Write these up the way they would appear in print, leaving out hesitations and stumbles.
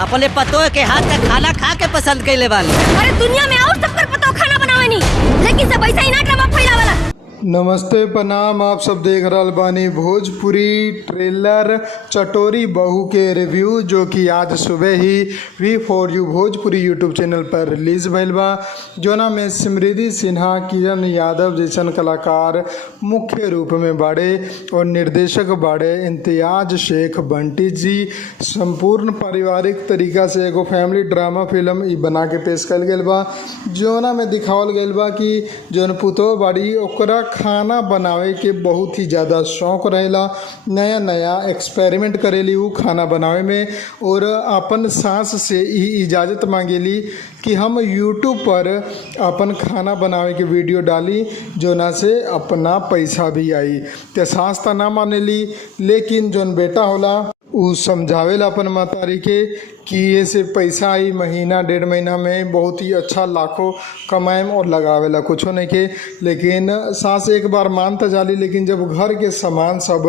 अपने पतों के हाथ का खाना खा के पसंद कैले बानी। अरे दुनिया में और सब कर पतो खाना बनावे नी, लेकिन सब ऐसा ही ना ड्रामा फैलावला। नमस्ते प्रणाम, आप सब देख रहल बानी भोजपुरी ट्रेलर चटोरी बहू के रिव्यू, जो कि आज सुबह ही V4U भोजपुरी यूट्यूब चैनल पर रिलीज़ भइल बा। जोना में समृद्धि सिन्हा, किरण यादव जैसन कलाकार मुख्य रूप में बाड़े और निर्देशक बाड़े इम्तियाज शेख बंटी जी। संपूर्ण पारिवारिक तरीका से एगो फैमिली ड्रामा फिल्म ई बना के पेश कल गइल बा। जोना में दिखावल गइल बा कि जौन पुतोह बाड़ी ओकरा खाना बनावे के बहुत ही ज़्यादा शौक़ रहेला, नया नया एक्सपेरिमेंट करेली उ खाना बनावे में, और अपन सास से ही इजाज़त मांगेली कि हम यूट्यूब पर अपन खाना बनावे के वीडियो डाली, जोना से अपना पैसा भी आई। ते सास त ना मानेली, लेकिन जौन बेटा होला उ समझावेला अपन महतारी के कि ये से पैसा आई, महीना डेढ़ महीना में बहुत ही अच्छा लाखों कमाएम और लगावेला कुछो नहीं के। लेकिन सास एक बार मान त जाली, लेकिन जब घर के सामान सब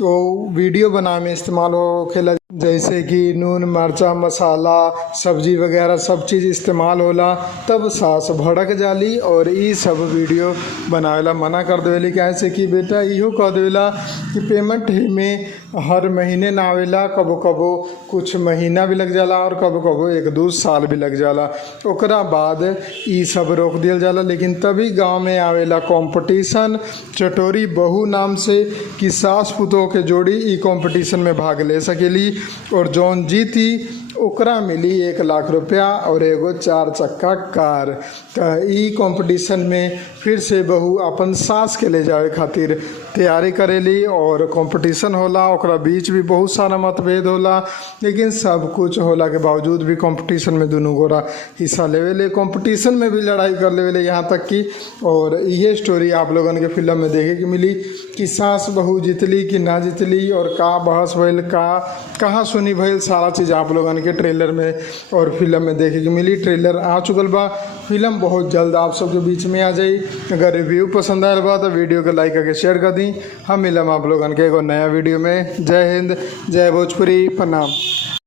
वो वीडियो बनावे में इस्तेमाल होखेला, जैसे कि नून मरचा मसाला सब्जी वगैरह सब चीज़ इस्तेमाल होला, तब सास भड़क जाली और ये सब वीडियो बनावेला मना कर देवेली। कैसे कि बेटा इहो कह देवेला कि पेमेंट में हर महीने ना आवेला, कबो कबो कुछ महीना भी लग जाला और कबो कबो एक दो साल भी लग जाला। ओकरा बाद ई सब रोक दिया जाला। लेकिन तभी गांव में आवेला कंपटीशन चटोरी बहू नाम से, कि सास पुतोह के जोड़ी ई कंपटीशन में भाग ले सकेली, और जौन जीती ओकरा मिली 1 लाख रुपया और एगो 4 चक्का कार। ई कंपटीशन में फिर से बहू अपन सास के ले जावे खातिर तैयारी करेली, और कंपटीशन होला, ओकरा बीच भी बहुत सारा मतभेद होला, लेकिन सब कुछ होला के बावजूद भी कंपटीशन में दोनों गोरा हिस्सा लेवेले, कंपटीशन में भी लड़ाई कर लेवेले यहाँ तक कि। और ये स्टोरी आप लोगन के फिल्म में देखे के मिली कि सास बहू जीतली कि ना जीतली, और का बहस भइल, कहाँ सुनी भइल, सारा चीज़ आप लोगन के ट्रेलर में और फिल्म में देखे के मिली। ट्रेलर आ चुकल बा, फिल्म बहुत जल्द आप सबके बीच में आ जाई। अगर रिव्यू पसंद आयल बा तो वीडियो को लाइक करके शेयर कर दी। हम मिलम आप लोगन के एगो नया वीडियो में। जय हिंद, जय भोजपुरी, प्रणाम।